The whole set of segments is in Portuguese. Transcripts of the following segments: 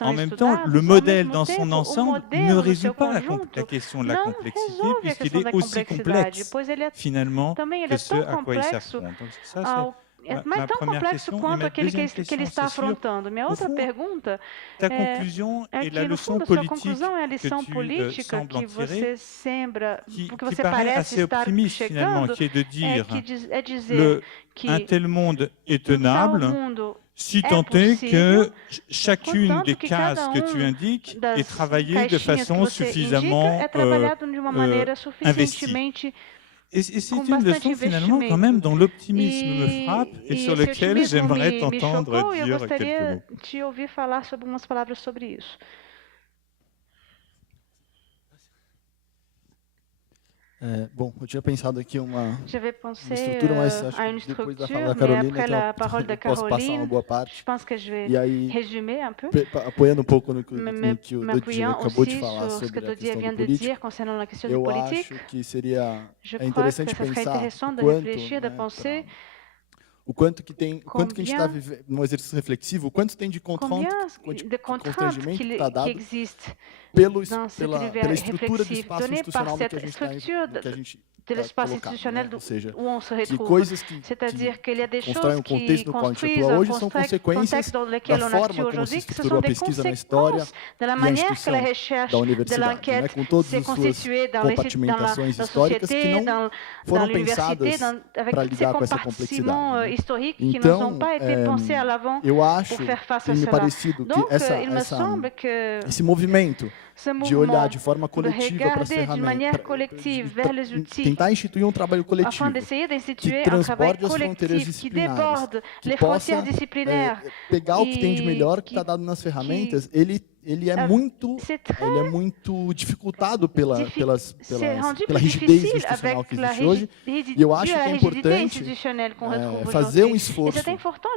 En même temps, le modèle dans son ensemble ne résout pas la question de la complexité, puisqu'il est aussi complexe, finalement, que ce à quoi il s'affronte. Donc ça, c'est ma première question. Et ma deuxième question, c'est sur, au fond, ta conclusion et la leçon politique que tu sembles en tirer, qui paraît assez optimiste, finalement, qui est de dire un tel monde est tenable, si tant est que chacune des cases que tu indiques est travaillée de façon suffisamment investie. Et c'est une leçon, finalement, quand même, dont l'optimisme me frappe et sur lequel j'aimerais t'entendre dire quelques mots. Bom, eu tinha pensado aqui uma J'avais pensé estrutura, mas acho à une que depois da structure, fala da mais Carolina, après la parole de eu posso passar uma Caroline, boa parte. je pense que je vais E aí, résumer un peu, apoiando um pouco no que o Dodi m'appuyant acabou de aussi falar sur ce que sobre a Dodier questão vient do de político, dire concernant la question du eu politique. acho que seria Je crois que interessante ça serait pensar intéressant o de quanto, réfléchir, de né, penser o quanto que tem, o quanto que a gente está combien, vivendo num exercício reflexivo, o quanto tem de combien de contraintes constrangimento que está qui dado existent pela dans cet univers estrutura do réflexif, espaço donné par institucional no que a cette gente está structure de l'espace colocado, institutionnel né? Ou seja, où on se que retrouve. coisas que C'est-à-dire qu'il y a des constroem choses o contexto qui no qual a gente construisent atua un hoje são consequências contexte dans da lequel on forma actue como se aujourd'hui, que ce estruturou sont a des pesquisa na história conséquences de la e a manière que instituição la recherche da de universidade, né? l'enquête Com todas s'est as suas constituée dans la compartimentações société, históricas que não dans foram l'université, pensadas avec para tous ces lidar com essa compartiments complexidade, né? historiques qui ne sont Então, pas été pensés à l'avant eu acho, pour faire face tem à me cela. parecido que Donc, il me semble que esse movimento ce de olhar mouvement de forma de coletiva para as regarder d'une manière ferramentas, collective vers les outils, tentar instituir um trabalho afin coletivo d'essayer que d'instituer un travail transborde as fronteiras collectif qui disciplinares, déborde que les frontières possa disciplinaires. pegar o que tem de melhor que está dado nas ferramentas. Ele é muito dificultado pela rigidez institucional que existe hoje, e eu acho que é importante fazer um esforço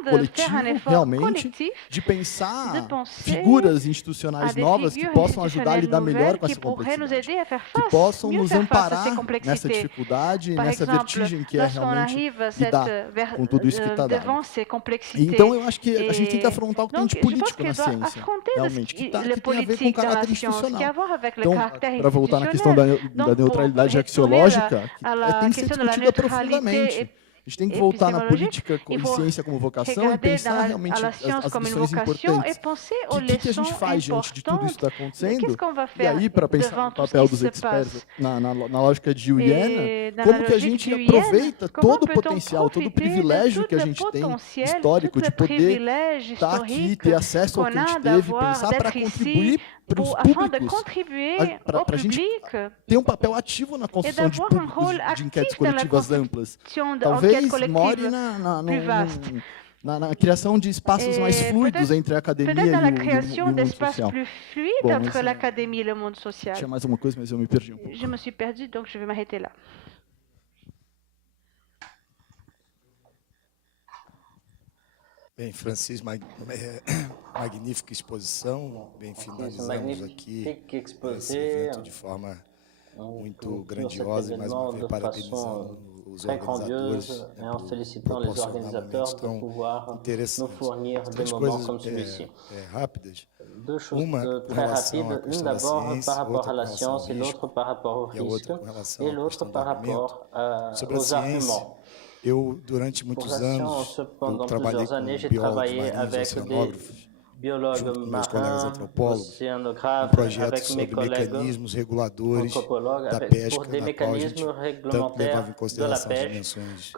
coletivo, realmente, de pensar figuras institucionais novas que possam ajudar a lidar melhor com essa complexidade, que possam nos amparar nessa dificuldade, nessa vertigem que é realmente lidar com tudo isso que está dado. Então, eu acho que a gente tem que afrontar o que tem de político na ciência, realmente, que tem a ver com o caráter institucional. Então, para voltar na questão da neutralidade axiológica, tem que ser discutida profundamente. A gente tem que voltar na política e ciência como vocação e pensar realmente as missões importantes. O que a gente faz diante de tudo isso que está acontecendo? E aí, para pensar no papel dos experts na lógica de Uyena, como que a gente aproveita todo o potencial, todo o privilégio que a gente tem histórico de poder estar aqui, ter acesso ao que a gente teve, pensar para contribuir para os públicos, para a gente ter um papel ativo na construção de públicos de enquetes coletivas amplas. Talvez more na criação de espaços mais fluidos entre a academia e o mundo social. Bom, tinha mais uma coisa, mas eu me perdi um pouco. Je me suis perdue, donc je vais m'arrêter là. Bem, Francis, magnífica exposição, bem, finalizamos aqui esse evento de forma muito grandiosa e mais uma vez parabenizando os organizadores por proporcionar momentos tão interessantes. Três coisas rápidas. Uma com relação à questão da ciência, outra com relação ao risco e a outra com relação à questão do argumento. Sobre a ciência, eu, durante muitos anos, eu trabalhei com biólogos marinhos, oceanógrafos, junto com meus colegas antropólogos, um projeto sobre mecanismos reguladores da pesca, na qual a gente tanto levava em consideração as dimensões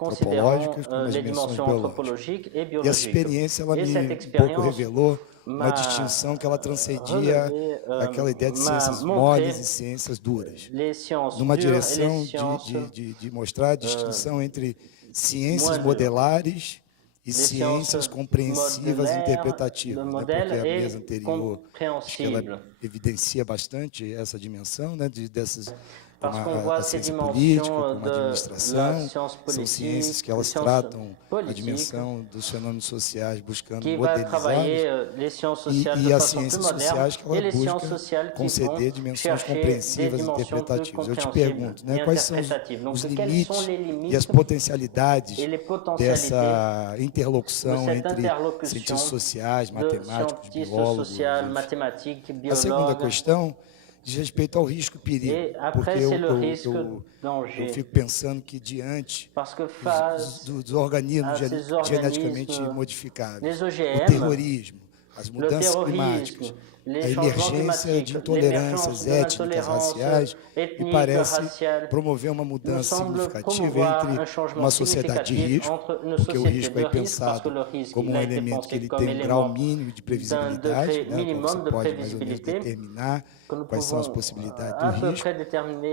antropológicas como as dimensões biológicas. E essa experiência, ela me um pouco revelou uma distinção que ela transcendia aquela ideia de ciências moles e ciências duras, numa direção de mostrar a distinção entre ciências modelares e ciências compreensivas e interpretativas, né? Porque a mesa anterior, acho que ela evidencia bastante essa dimensão, né? Dessas como a ciência política, como a administração, são ciências que elas tratam a dimensão dos fenômenos sociais, buscando modelizá-los, e as ciências sociais que ela busca conceder dimensões compreensivas e interpretativas. Eu te pergunto, né, quais são os limites e as potencialidades dessa interlocução entre cientistas sociais, matemáticos, biólogos. A segunda questão diz respeito ao risco e perigo, porque eu fico pensando que diante dos organismos geneticamente modificados, o terrorismo, as mudanças climáticas, a emergência de intolerâncias étnicas, raciais, me parece promover uma mudança significativa entre uma sociedade de risco, porque o risco é pensado como um elemento que ele tem um grau mínimo de previsibilidade, né, como você pode mais ou menos determinar quais são as possibilidades do risco.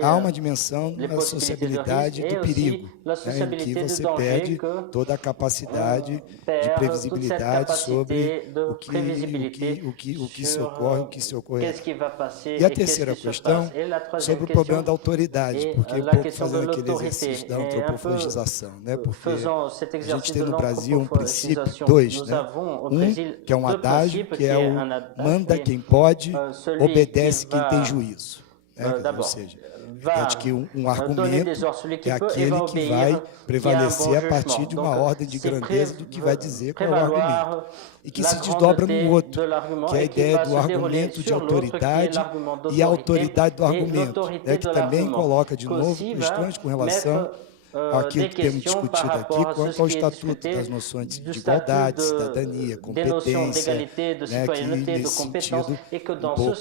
Há uma dimensão da sociabilidade do perigo, né, em que você perde toda a capacidade de previsibilidade sobre o que se ocorre, o que se ocorrerá. E a terceira questão, sobre o problema da autoridade, porque um pouco fazendo aquele exercício da antropofagização, né? Porque a gente tem no Brasil um princípio, dois, né? Que é um adágio, que é o manda quem pode, obedece quem tem juízo. Né? Ou seja, repete que um argumento é aquele que vai prevalecer a partir de uma ordem de grandeza do que vai dizer qual é o argumento. E que se desdobra no outro, que é a ideia do argumento de autoridade e a autoridade do argumento, né, que também coloca, de novo, questões com relação àquilo que temos discutido aqui, quanto ao Estatuto das noções de igualdade, cidadania, competência, né, que nesse sentido,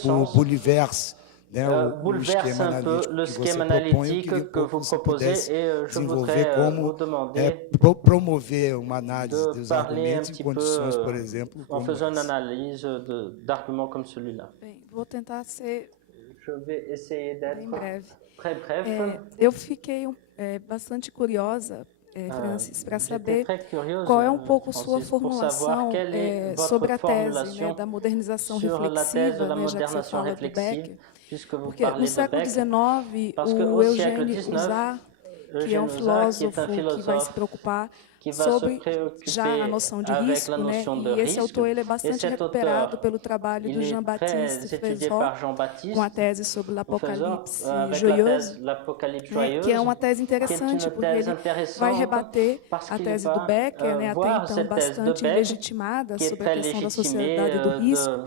o Bouleverse, né, o esquema analítico que você propõe, eu queria que você pudesse desenvolver como promover uma análise dos argumentos em condições, por exemplo, como essa. Bem, vou tentar ser bem breve. Eu fiquei bastante curiosa, Francis, para saber qual é um pouco sua formulação sobre a tese, né, da modernização reflexiva, né, já que você fala do Becker, porque no século XIX, o Eugène Uzart, que é um filósofo que vai se preocupar sobre já a noção de risco, né? E esse autor ele é bastante recuperado pelo trabalho do Jean-Baptiste Frézot, com a tese sobre l'Apocalypse joyeuse, né? Que é uma tese interessante, porque ele vai rebater a tese do Becker, né? Até então bastante legitimada sobre a questão da sociedade do risco.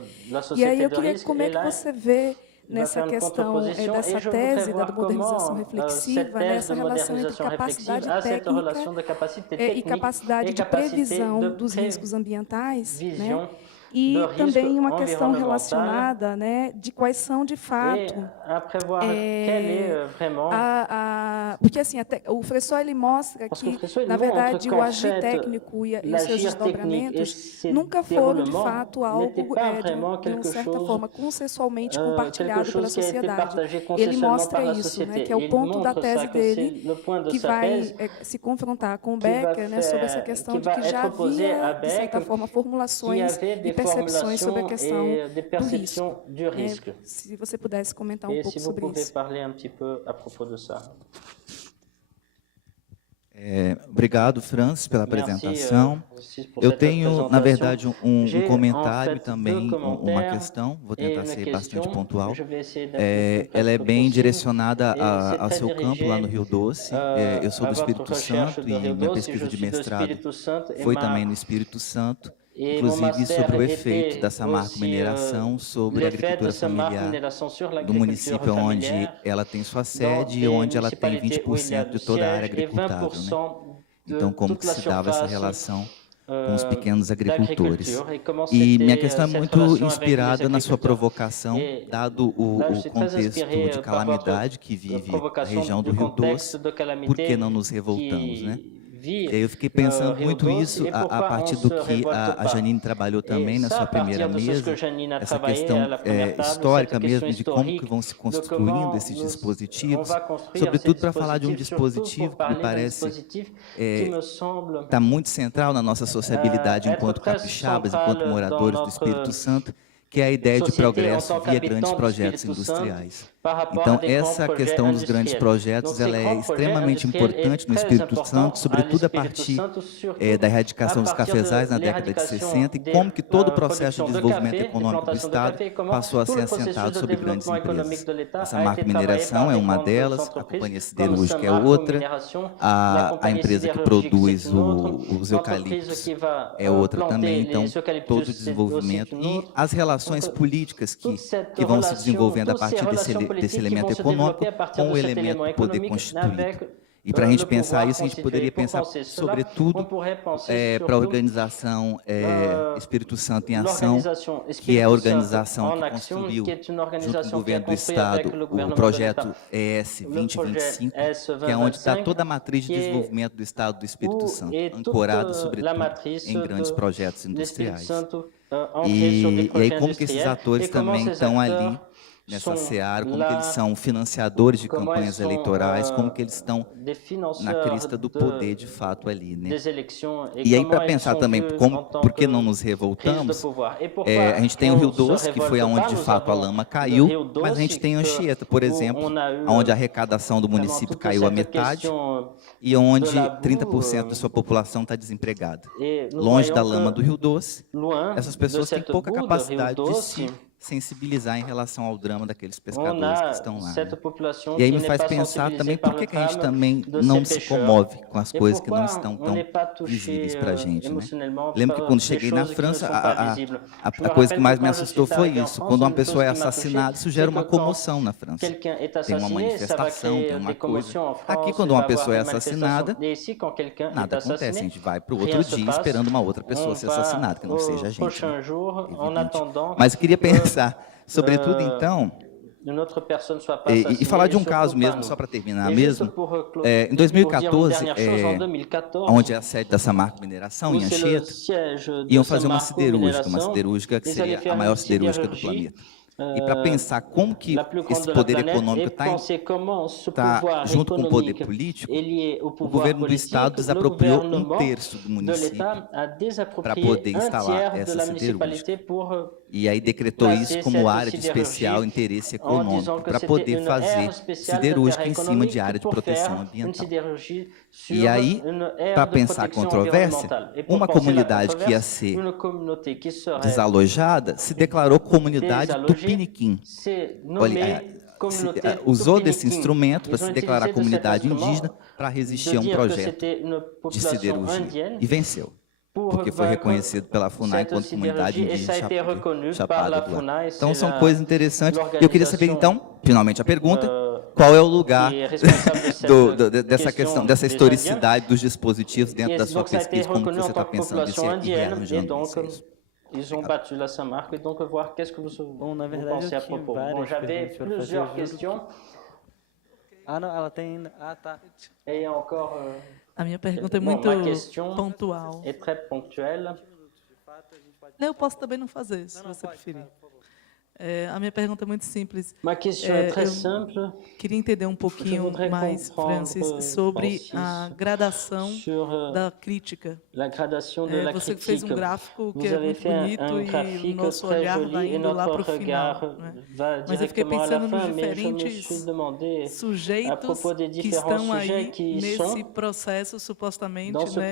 E aí eu queria como é que você vê nessa questão dessa tese da modernização reflexiva, nessa relação entre capacidade técnica e capacidade de previsão dos riscos ambientais, né? E também uma questão relacionada, né, de quais são de fato porque assim o Frézot ele mostra que na verdade o agir técnico e os seus desdobramentos nunca foram de fato algo de uma certa forma consensualmente compartilhado pela sociedade. Ele mostra isso, né, que é o ponto da tese dele que vai se confrontar com Becker, né, sobre essa questão de que já havia de certa forma formulações e percepções sobre a questão do risco. Se você pudesse comentar um pouco sobre isso. Obrigado, Francis, pela apresentação. Eu tenho, na verdade, um comentário também, uma questão, vou tentar ser bastante pontual. Ela é bem direcionada ao seu campo lá no Rio Doce. Eu sou do Espírito Santo e minha pesquisa de mestrado foi também no Espírito Santo, inclusive sobre o efeito da Samarco Mineração sobre a agricultura familiar do município onde ela tem sua sede e onde ela tem 20% de toda a área agricultável, né? Então, como que se dava essa relação com os pequenos agricultores? E minha questão é muito inspirada na sua provocação, dado o contexto de calamidade que vive a região do Rio Doce, por que não nos revoltamos, né? Eu fiquei pensando muito isso a partir do que a Janine trabalhou também na sua primeira mesa, essa questão histórica mesmo de como que vão se construindo esses dispositivos, sobretudo para falar de um dispositivo que me parece está muito central na nossa sociabilidade enquanto capixabas, enquanto moradores do Espírito Santo, que é a ideia de progresso via grandes projetos industriais. Então, essa questão dos grandes projetos ela é extremamente importante no Espírito Santo, sobretudo a partir da erradicação dos cafezais na década de 60 e como que todo o processo de desenvolvimento econômico do Estado passou a ser assentado sobre grandes empresas. A Samarco Mineração é uma delas, a Companhia Siderúrgica é outra, a empresa que produz os eucaliptos é outra também, então todo o desenvolvimento e as relações políticas que vão se desenvolvendo a partir desse elemento econômico com o elemento do poder constituído. E para a gente pensar isso, a gente poderia pensar, sobretudo, para a organização Espírito Santo em Ação, que é a organização que construiu, junto com o governo do Estado, o projeto ES 2025, que é onde está toda a matriz de desenvolvimento do Estado do Espírito Santo, ancorada, sobretudo, em grandes projetos industriais. E aí, como que esses atores também estão ali, nessa seara, como que eles são financiadores de campanhas eleitorais, como que eles estão na crista do poder de fato ali, né? E aí para pensar também por que não nos revoltamos, a gente tem o Rio Doce, que foi aonde de fato a lama caiu, mas a gente tem Anchieta, por exemplo, onde a arrecadação do município caiu à metade e onde 30% da sua população está desempregada. Longe da lama do Rio Doce, essas pessoas têm pouca capacidade de se sensibilizar em relação ao drama daqueles pescadores que estão lá. Né? E aí me faz pensar também por que a gente também não se comove com as coisas que não estão tão visíveis para a gente. Né? Lembro que quando cheguei na França, a coisa que mais me assustou foi isso. Quando uma pessoa é assassinada, isso gera uma comoção na França. Tem uma manifestação, tem uma coisa. Aqui, quando uma pessoa é assassinada, nada acontece. A gente vai para o outro dia esperando uma outra pessoa ser assassinada, que não seja a gente. Né? Mas eu queria pensar sobretudo, então, e falar de um caso mesmo, só para terminar mesmo, em 2014, onde é a sede da Samarco Mineração, em Anchieta, iam fazer uma siderúrgica que seria a maior siderúrgica do planeta. E para pensar como que esse poder econômico está junto com o poder político, o governo do Estado desapropriou 1/3 do município para poder instalar essa siderúrgica. E aí decretou isso como área de especial interesse econômico, para poder fazer siderúrgica em cima de área de proteção ambiental. E aí, para pensar a controvérsia, uma comunidade que ia ser desalojada se declarou comunidade Tupiniquim. Olha, usou desse instrumento para se declarar comunidade indígena para resistir a um projeto de siderurgia. E venceu, porque foi reconhecido pela FUNAI enquanto comunidade indígena Chapada do Ar. Então, são coisas interessantes. Eu queria saber, então, finalmente a pergunta, qual é o lugar dessa questão, dessa historicidade dos dispositivos dentro da sua pesquisa, como que você está pensando isso e rearranjando isso? Ils ont battu la Samarco et donc voir qu'est-ce que vous pensez à propos. Bon, j'avais plusieurs questions. Ah, não, ela tem... Ah, tá. Et encore... A minha pergunta é muito pontual. É très ponctuelle. Eu posso também não fazer, se você preferir. A minha pergunta é muito simples. Ma question est très simple. Queria entender um pouquinho mais, Francis, sobre a gradação da crítica. Você fez um gráfico que é muito bonito e o nosso olhar vai indo lá para o final. Né? Mas eu fiquei pensando nos diferentes sujeitos que estão aí nesse processo, supostamente, né,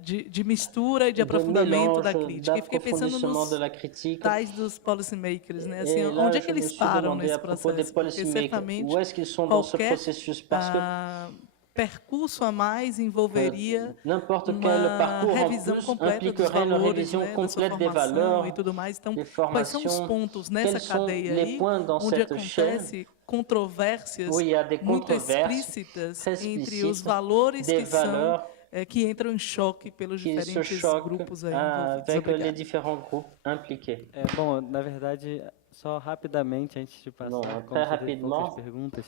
de mistura e de aprofundamento da crítica. E fiquei pensando nos tais dos policymakers, né? Assim, onde é que eles param nesse processo? Porque certamente qualquer percurso a mais envolveria uma revisão completa dos valores, né, da sua formação e tudo mais. Então, quais são os pontos nessa cadeia aí onde acontece controvérsias muito explícitas entre os valores que são que entram em choque pelos diferentes grupos aí avec les différents groupes impliqués. Bom, na verdade, só rapidamente, antes de passar poucas perguntas,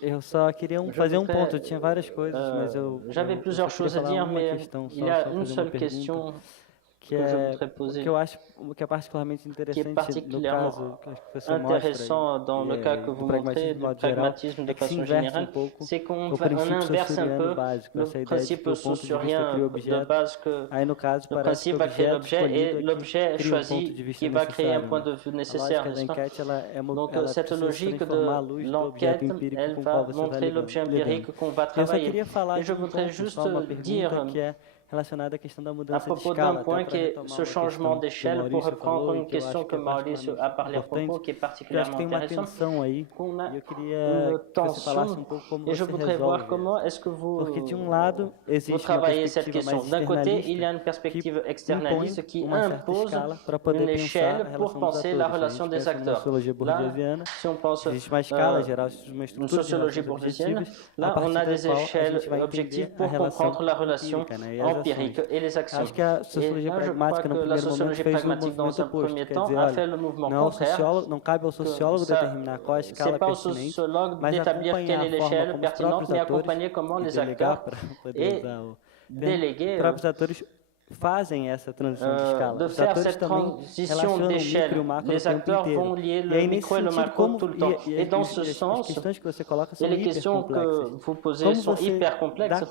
eu só queria fazer um ponto. Eu tinha várias coisas, mas j'avais plusieurs choses à dire, mais il y a une seule question que eu acho que é particularmente interessante no caso que a pessoa intéressant dans le cas que vous montrez du pragmatisme de façon générale, c'est qu'on inverse un peu le principe saussurien de base que le principe va créer l'objet et l'objet choisi qui va créer un point de vue nécessaire, n'est-ce pas? Donc cette logique de l'enquête, elle va montrer l'objet empirique qu'on va travailler. Et je voudrais juste dire à propos d'un point qui est ce changement d'échelle, pour reprendre une question que Maurício a parlé à propos, qui est particulièrement intéressante, qu'on a une tension, et je voudrais voir comment est-ce que vous travaillez cette question. D'un côté, il y a une perspective externaliste qui impose une échelle pour penser la relation des acteurs. Là, si on pense une sociologie bourdieusienne, là, on a des échelles objectives pour comprendre la relation empirique et les actions. Et là, je crois que la sociologie pragmatique, dans un premier temps, a fait le mouvement contraire. Ce n'est pas au sociologue d'établir quelle est l'échelle pertinente, mais accompagner comment les acteurs et délégués fazem essa transição de escala. De faire cette transition d'échelle. Les acteurs vont lier le micro et le macro tout le temps. Et dans ce sens, et les questions que vous posez sont hyper complexes.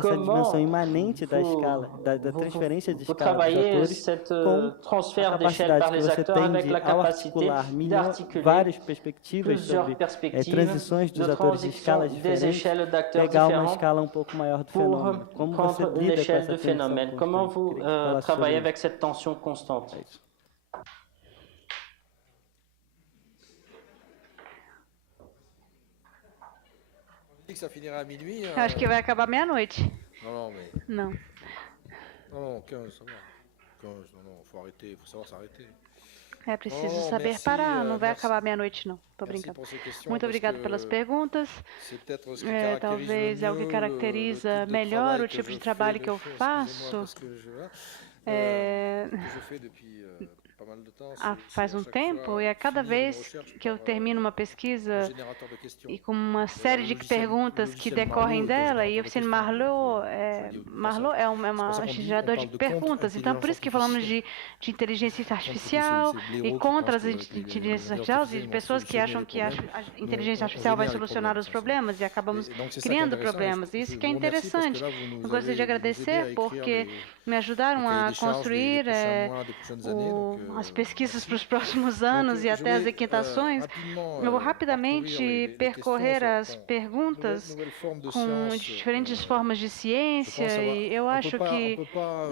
Comment vous travaillez cette transfert d'échelle par les acteurs avec la capacité d'articuler plusieurs perspectives de transition des échelles d'acteurs différentes pour prendre une échelle de phénomène. Comment vous travaillez avec cette tension constante? Acho que vai acabar meia-noite. Não. Não, 15, ça va. 15, não, faut arrêter, faut savoir s'arrêter. É preciso saber parar, não vai acabar meia-noite, não. Estou brincando. Muito obrigado pelas perguntas. Talvez é o que caracteriza melhor o tipo de trabalho que eu faço. Faz um tempo, e a cada vez que eu termino uma pesquisa e com uma série de perguntas que decorrem dela, e a oficina Marlot é um gerador de perguntas, então por isso que falamos de inteligência artificial e contra as inteligências artificiais, e de pessoas que acham que a inteligência artificial vai solucionar os problemas, e acabamos criando problemas. Isso que é interessante. Eu gostaria de agradecer porque me ajudaram a construir as pesquisas para os próximos anos e até as equitações. Eu vou rapidamente percorrer as perguntas com diferentes formas de ciência, e eu acho que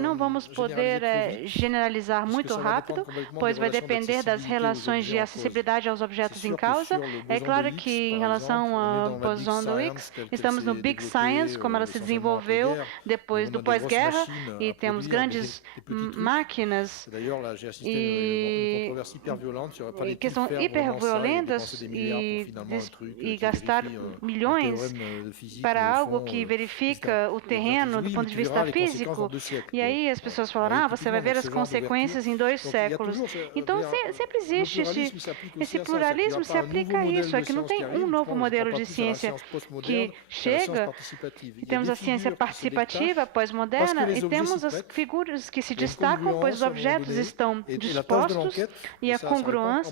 não vamos poder generalizar muito rápido, pois vai depender das relações de acessibilidade aos objetos em causa. É claro que em relação ao boson do Higgs, estamos no Big Science, como ela se desenvolveu depois do pós-guerra, e temos grandes máquinas que são hiperviolentas e gastar milhões para algo que verifica o terreno do ponto de vista físico. E aí as pessoas falaram, você vai ver as consequências em 2 séculos. Então sempre existe esse pluralismo, se aplica a isso. É que não tem um novo modelo de ciência que chega, e temos a ciência participativa pós-moderna, e temos as figuras que se destacam, pois os objetos estão dispostos, e a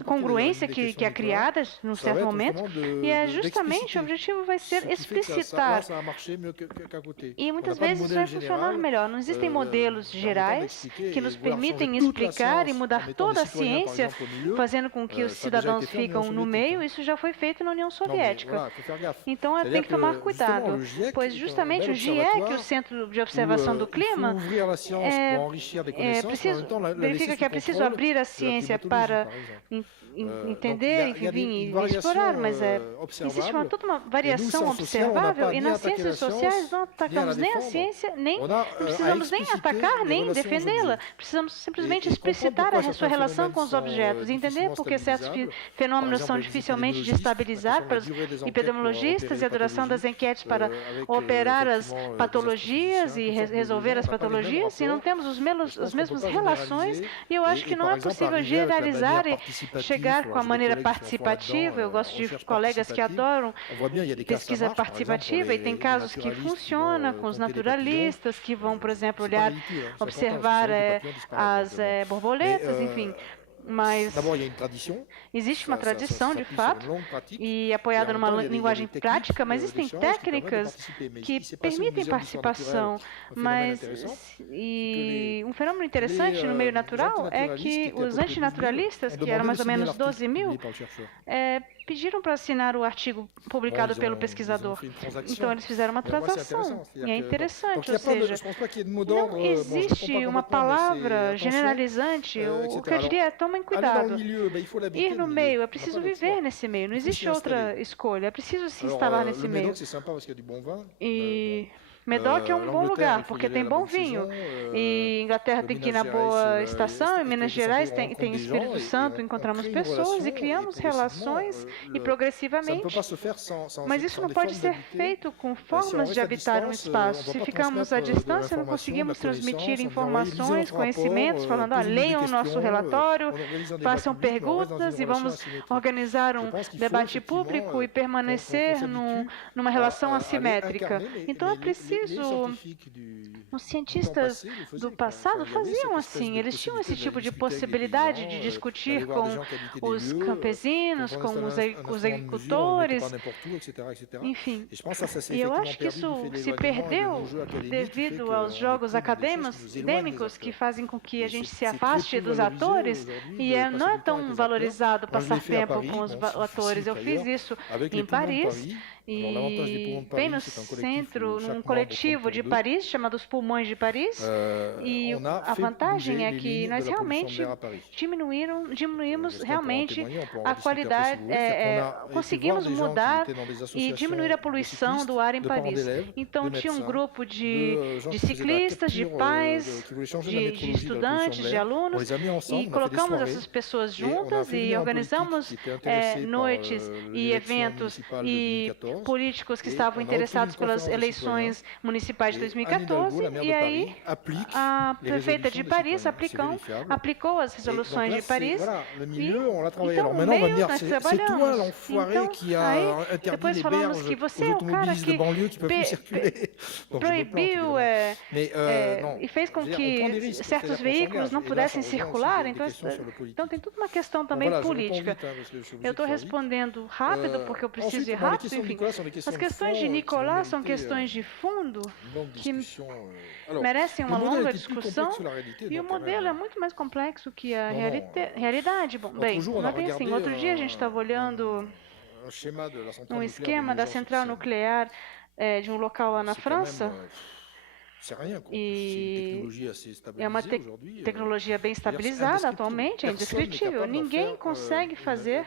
congruência que é criada num certo momento, e é justamente o objetivo vai ser explicitar. E muitas vezes isso vai funcionar melhor. Não existem modelos gerais que nos permitem explicar e mudar toda a ciência, fazendo com que os cidadãos ficam no meio. Isso já foi feito na União Soviética. Então tem que tomar cuidado, pois justamente o GIEC, o Centro de Observação do Clima, verifica que é preciso abrir a ciência para entender e explorar, mas existe toda uma variação observável, e nas ciências sociais não atacamos nem a ciência, não precisamos nem atacar, nem defendê-la. Precisamos simplesmente explicitar a sua relação com os objetos, entender por que certos fenômenos são dificilmente de estabilizar para os epidemiologistas, e a duração das enquetes para operar as patologias e resolver as patologias, e não temos as mesmas relações, e eu acho que não é é possível generalizar e chegar com a maneira participativa. Eu gosto de colegas que adoram pesquisa participativa e tem casos que funcionam com os naturalistas que vão, por exemplo, observar as borboletas, enfim. Mas existe uma tradição, de fato, e apoiada numa linguagem prática, mas existem técnicas que permitem participação. E um fenômeno interessante no meio natural é que os antinaturalistas, que eram mais ou menos 12 mil, pediram para assinar o artigo publicado pelo pesquisador. Então, eles fizeram uma transação. E é interessante, ou seja, não existe uma palavra generalizante. O que eu diria é tomem cuidado. Ir no meio, é preciso viver nesse meio. Não existe outra escolha. É preciso se instalar nesse meio. E Medoc é um bom lugar, porque tem bom vinho. E Inglaterra tem que ir na boa estação, e Minas Gerais tem Espírito Santo, encontramos pessoas e criamos relações e progressivamente. Mas isso não pode ser feito com formas de habitar um espaço. Se ficamos à distância, não conseguimos transmitir informações, conhecimentos, falando, leiam o nosso relatório, façam perguntas e vamos organizar um debate público e permanecer numa relação assimétrica. Então é preciso. Os cientistas do passado faziam assim, eles tinham esse tipo de possibilidade de discutir com os campesinos, com os agricultores, enfim. E eu acho que isso se perdeu devido aos jogos acadêmicos que fazem com que a gente se afaste dos atores e não é tão valorizado passar tempo com os atores. Eu fiz isso em Paris. E bem no centro, num coletivo de Paris, chamado Os Pulmões de Paris, e a vantagem é que nós realmente diminuímos realmente a qualidade, conseguimos mudar e diminuir a poluição do ar em Paris. Então tinha um grupo de ciclistas, de pais, de estudantes, de alunos, e colocamos essas pessoas juntas e organizamos noites e eventos e políticos que estavam interessados pelas eleições municipais de 2014, e aí a prefeita de Paris aplicou as resoluções de Paris, e então no meio nós trabalhamos. Então, aí, depois falamos que você é o cara que proibiu e fez com que certos veículos não pudessem circular, então tem tudo uma questão também política. Eu estou respondendo rápido porque eu preciso ir rápido, enfim. As questões de Nicolas são questões de fundo que merecem uma longa discussão e o modelo é muito mais complexo que a realidade. Bom, bem, não é assim. Outro dia a gente estava olhando um esquema da central nuclear de um local lá na França. E é uma tecnologia bem estabilizada atualmente, é indescritível. Ninguém consegue fazer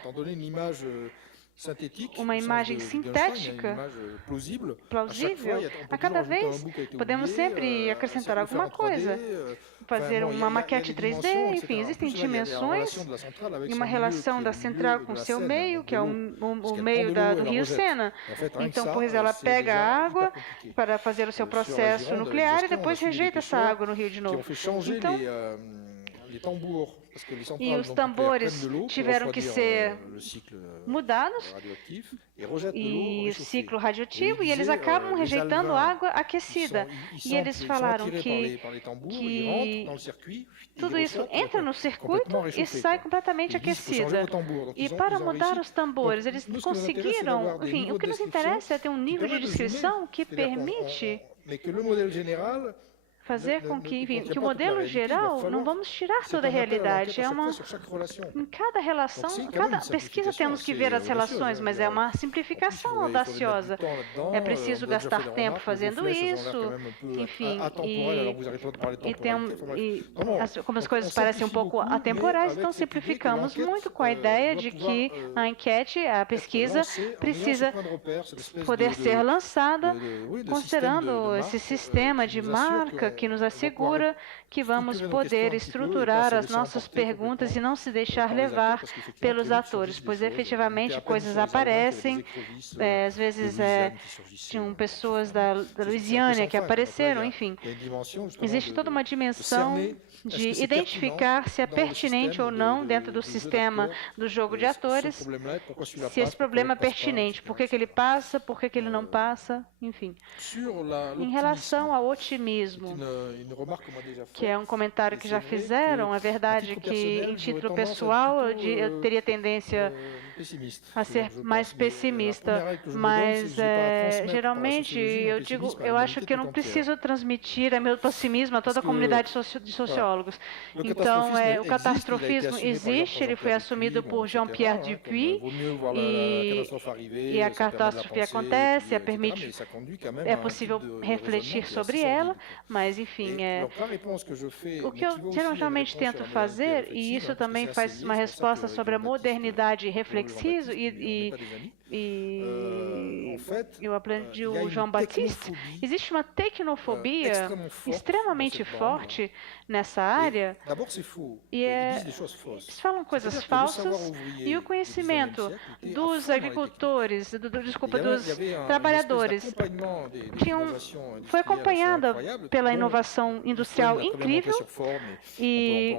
uma imagem sintética, plausível. A cada vez, podemos sempre acrescentar alguma coisa, fazer uma maquete 3D, enfim, existem dimensões e uma relação da central com o seu meio, que é o meio do rio Sena. Então, pois ela pega a água para fazer o seu processo nuclear e depois rejeita essa água no rio de novo. Então, e os tambores tiveram que ser mudados e o ciclo radioativo, e eles acabam rejeitando água aquecida. E eles falaram que tudo isso entra no circuito e sai completamente aquecida. E para mudar os tambores, eles conseguiram, enfim, o que nos interessa é ter um nível de descrição que permite fazer com que, enfim, que o modelo geral, não vamos tirar toda a realidade, em cada relação, cada pesquisa temos que ver as relações, mas é uma simplificação audaciosa. É preciso gastar tempo fazendo isso, enfim, como as coisas parecem um pouco atemporais, então simplificamos muito com a ideia de que a enquete, a pesquisa, precisa poder ser lançada considerando esse sistema de marca que nos assegura que vamos poder estruturar as nossas perguntas e não se deixar levar pelos atores, pois efetivamente coisas aparecem, às vezes tinham pessoas da Louisiana que apareceram, enfim. Existe toda uma dimensão de identificar se é pertinente ou não dentro do sistema do jogo de atores, se esse problema é pertinente, por que ele passa, por que ele não passa, enfim. Em relação ao otimismo, que é um comentário que já fizeram, é verdade que, em título pessoal, eu teria tendência a ser mais pessimista, mas geralmente eu acho que eu não preciso transmitir meu pessimismo a toda a comunidade de sociólogos. Então, o catastrofismo existe, ele foi assumido por Jean-Pierre Dupuy, e a catástrofe acontece, é possível refletir sobre ela, mas, enfim, o que eu geralmente tento fazer, e isso também faz uma resposta sobre a modernidade reflexiva, eu aprendi o João Batiste, existe uma tecnofobia extremamente forte nessa área, e eles falam coisas falsas, e o conhecimento dos agricultores, dos trabalhadores, foi acompanhada pela inovação industrial incrível, e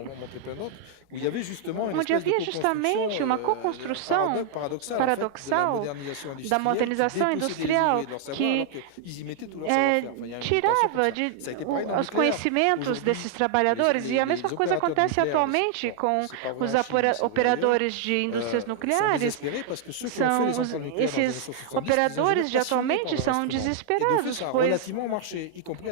onde havia justamente uma co-construção paradoxal da modernização industrial que tirava os conhecimentos desses trabalhadores, e a mesma coisa acontece atualmente com os operadores de indústrias nucleares. Esses operadores de atualmente são desesperados, pois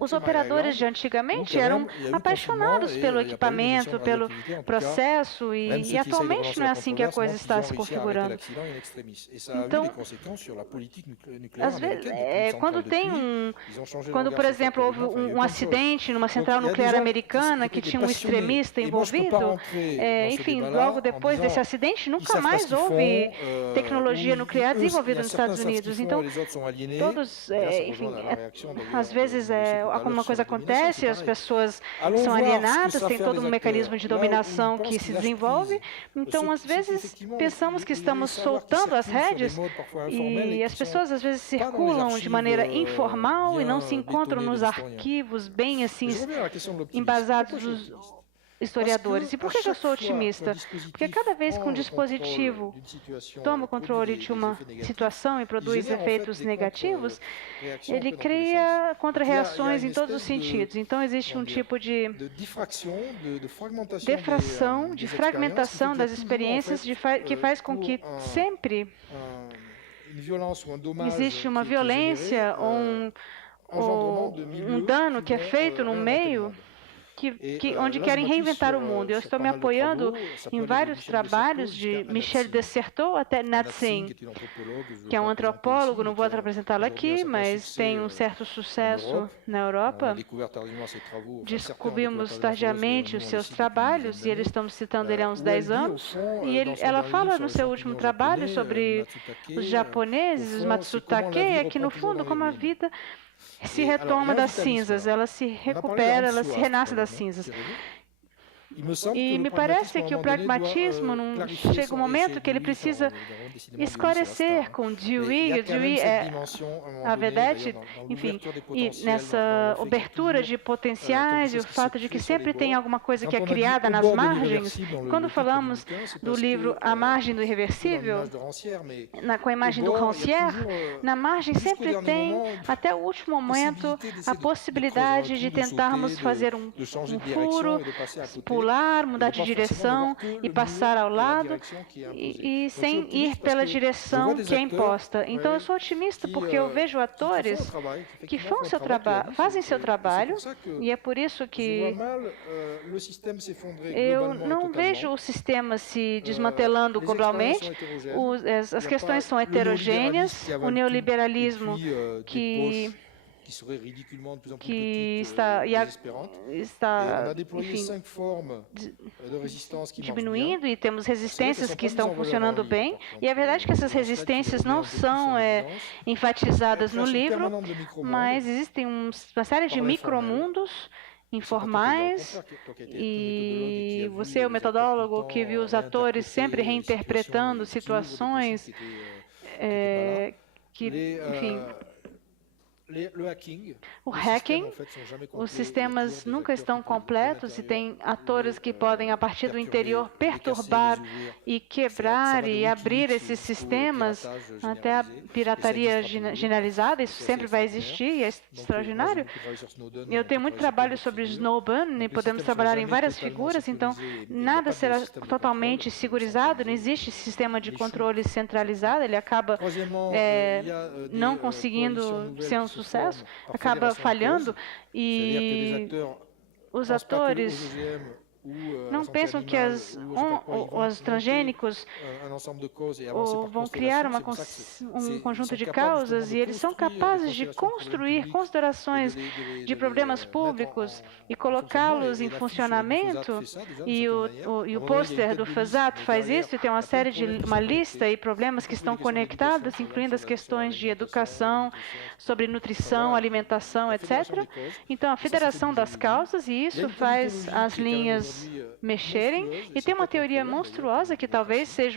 os operadores de antigamente eram apaixonados pelo equipamento, pelo processo, e atualmente não é assim que a coisa está se configurando. Então, às vezes, quando, por exemplo, houve um acidente numa central nuclear americana que tinha um extremista envolvido, enfim, logo depois desse acidente, nunca mais houve tecnologia nuclear desenvolvida nos Estados Unidos. Então, todos, enfim, às vezes alguma coisa acontece, as pessoas são alienadas, tem todo um mecanismo de dominação que se desenvolve. Então, às vezes, pensamos que estamos soltando as rédeas e as pessoas, às vezes, circulam de maneira informal e não se encontram nos arquivos bem, assim, embasados dos historiadores. E por que eu sou otimista? Porque cada vez que um dispositivo toma o controle de uma situação e produz efeitos negativos, ele cria contra-reações em todos os sentidos. Então, existe um tipo de defração, de fragmentação das experiências que faz com que sempre existe uma violência ou um dano que é feito no meio onde querem reinventar o mundo. Eu estou me apoiando em vários trabalhos de Michel Desserteau até Nat Singh, que é um antropólogo, não vou apresentá-lo aqui, mas tem um certo sucesso na Europa. Descobrimos tardiamente os seus trabalhos, e eles estão citando ele há uns 10 anos, e ela fala no seu último trabalho sobre os japoneses, os Matsutake, que no fundo, como a vida se retoma das cinzas, ela se recupera, ela se renasce das cinzas. E me parece que o pragmatismo chega um momento que ele precisa esclarecer com Dewey. O Dewey é a vedette, enfim, e nessa abertura de potenciais e o fato de que sempre tem alguma coisa que é criada nas margens. Quando falamos do livro A Margem do Irreversível, com a imagem do Rancière, na margem sempre tem, até o último momento, a possibilidade de tentarmos fazer um furo, pular, mudar de direção e passar ao lado, e sem ir pela direção que é imposta. Então, eu sou otimista porque eu vejo atores que fazem seu trabalho, e é por isso que eu não vejo o sistema se desmantelando globalmente. As questões são heterogêneas, o neoliberalismo que está enfim, diminuindo, e temos resistências que estão funcionando bem, e é verdade que essas resistências não são enfatizadas no livro, mas existem uma série de micromundos informais, e você é o metodólogo que viu os atores sempre reinterpretando situações que, enfim, o hacking, os sistemas nunca estão completos e tem atores que podem, a partir do interior, perturbar e quebrar e abrir esses sistemas até a pirataria generalizada. Isso sempre vai existir e é extraordinário. Eu tenho muito trabalho sobre Snowden e podemos trabalhar em várias figuras, então nada será totalmente segurizado, não existe sistema de controle centralizado, ele acaba não conseguindo ser um sucesso, acaba falhando, e os atores não pensam que os transgênicos vão criar um conjunto de causas, e eles são capazes de construir considerações de problemas públicos e colocá-los em funcionamento, e o pôster do FASAT faz isso, e tem uma lista e problemas que estão conectados, incluindo as questões de educação, sobre nutrição, alimentação, etc. Então, a federação das causas, e isso faz as linhas mexerem, e tem uma teoria monstruosa que talvez seja